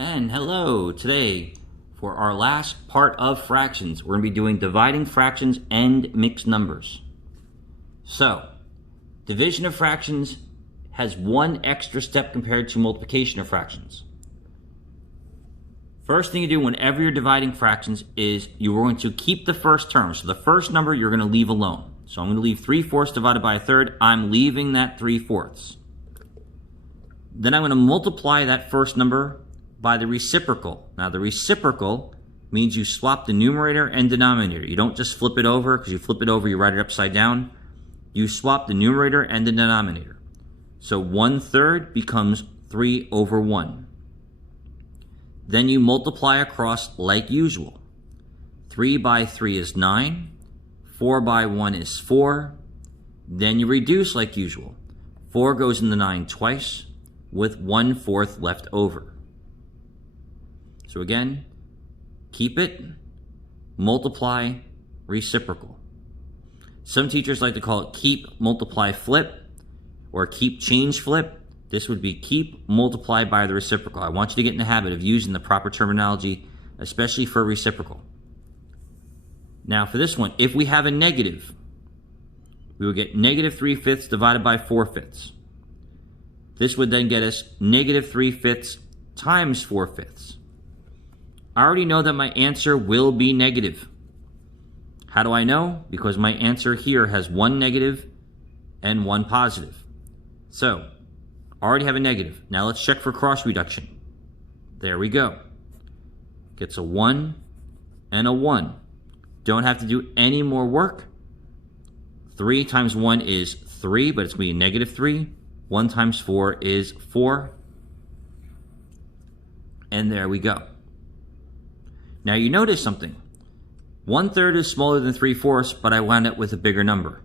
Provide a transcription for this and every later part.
And hello, today for our last part of fractions, we're going to be doing dividing fractions and mixed numbers. So, division of fractions has one extra step compared to multiplication of fractions. First thing you do whenever you're dividing fractions is you're going to keep the first term. So the first number you're going to leave alone. So I'm going to leave 3/4 divided by 1/3. I'm leaving that 3/4. Then I'm going to multiply that first number by the reciprocal. Now the reciprocal means you swap the numerator and denominator. You don't just flip it over, because you flip it over, you write it upside down. You swap the numerator and the denominator. So 1/3 becomes 3/1. Then you multiply across like usual. 3 by 3 is 9. 4 by 1 is 4. Then you reduce like usual. 4 goes in the 9 twice, with 1/4 left over. So again, keep it, multiply, reciprocal. Some teachers like to call it keep, multiply, flip, or keep, change, flip. This would be keep, multiply by the reciprocal. I want you to get in the habit of using the proper terminology, especially for reciprocal. Now for this one, if we have a negative, we will get -3/5 divided by 4/5. This would then get us -3/5 times 4/5. I already know that my answer will be negative. How do I know? Because my answer here has one negative and one positive. So, I already have a negative. Now let's check for cross reduction. There we go. Gets a 1 and a 1. Don't have to do any more work. 3 times 1 is 3, but it's going to be -3. 1 times 4 is 4. And there we go. Now you notice something. 1/3 is smaller than 3/4, but I wind up with a bigger number.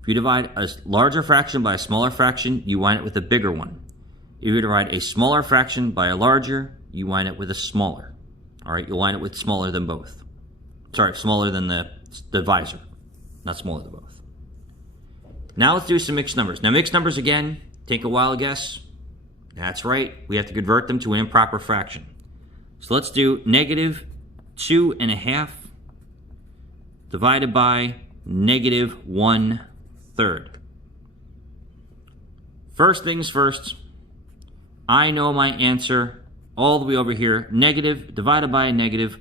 If you divide a larger fraction by a smaller fraction, you wind up with a bigger one. If you divide a smaller fraction by a larger, you wind up with a smaller. All right, you'll wind up with smaller than both. Sorry, smaller than the divisor, not smaller than both. Now let's do some mixed numbers. Now mixed numbers again, take a while to guess. That's right, we have to convert them to an improper fraction. So let's do -2.5 divided by -1/3. First things first, I know my answer all the way over here. Negative divided by a negative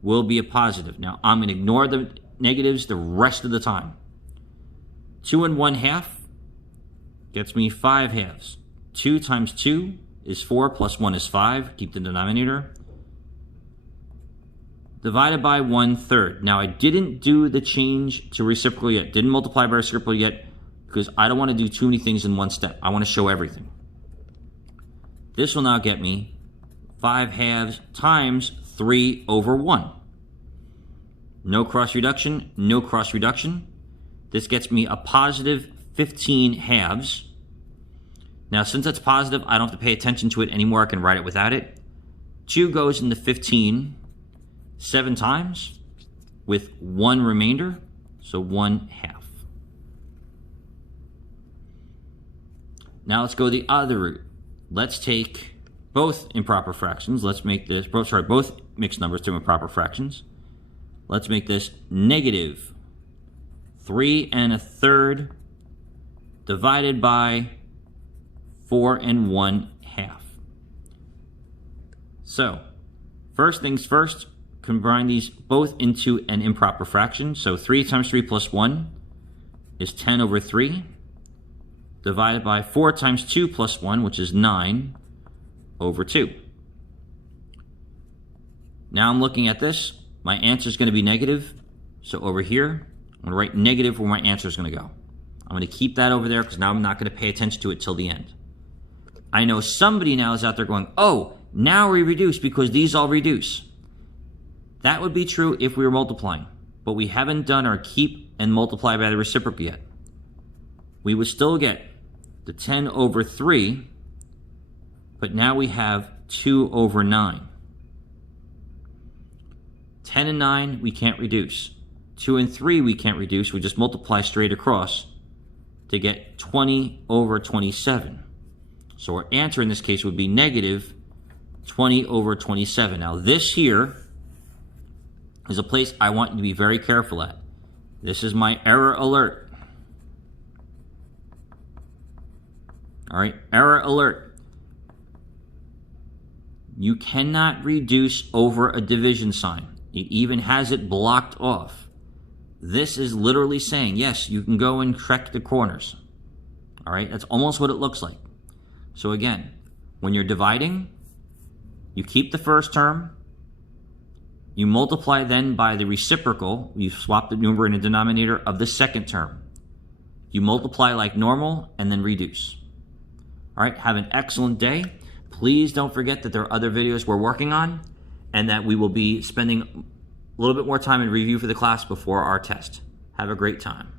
will be a positive. Now I'm going to ignore the negatives the rest of the time. 2.1/2 gets me 5/2. 2 times 2 is 4 plus 1 is 5. Keep the denominator. Divided by 1/3. Now I didn't do the change to reciprocal yet. Didn't multiply by reciprocal yet because I don't want to do too many things in one step. I want to show everything. This will now get me 5/2 times 3/1. No cross reduction, no cross reduction. This gets me a positive 15/2. Now since it's positive, I don't have to pay attention to it anymore. I can write it without it. 2 goes into 15 7 times with 1 remainder, so 1/2. Now let's go the other route. Let's take both improper fractions. Let's make this, both mixed numbers to improper fractions. Let's make this -3.1/3 divided by 4.1/2. So, first things first, combine these both into an improper fraction. So 3 times 3 plus 1 is 10/3 divided by 4 times 2 plus 1, which is 9/2. Now I'm looking at this. My answer is going to be negative. So over here, I'm going to write negative where my answer is going to go. I'm going to keep that over there because now I'm not going to pay attention to it till the end. I know somebody now is out there going, oh, now we reduce because these all reduce. That would be true if we were multiplying, but we haven't done our keep and multiply by the reciprocal yet. We would still get the 10/3, but now we have 2/9. 10 and 9 we can't reduce. 2 and 3 we can't reduce. We just multiply straight across to get 20/27. So our answer in this case would be negative 20 over 27. Now this here is a place I want you to be very careful at. This is my error alert. All right, error alert. You cannot reduce over a division sign. It even has it blocked off. This is literally saying, yes, you can go and correct the corners. All right, that's almost what it looks like. So again, when you're dividing, you keep the first term, you multiply then by the reciprocal, you swap the numerator and the denominator of the second term. You multiply like normal and then reduce. All right, have an excellent day. Please don't forget that there are other videos we're working on and that we will be spending a little bit more time in review for the class before our test. Have a great time.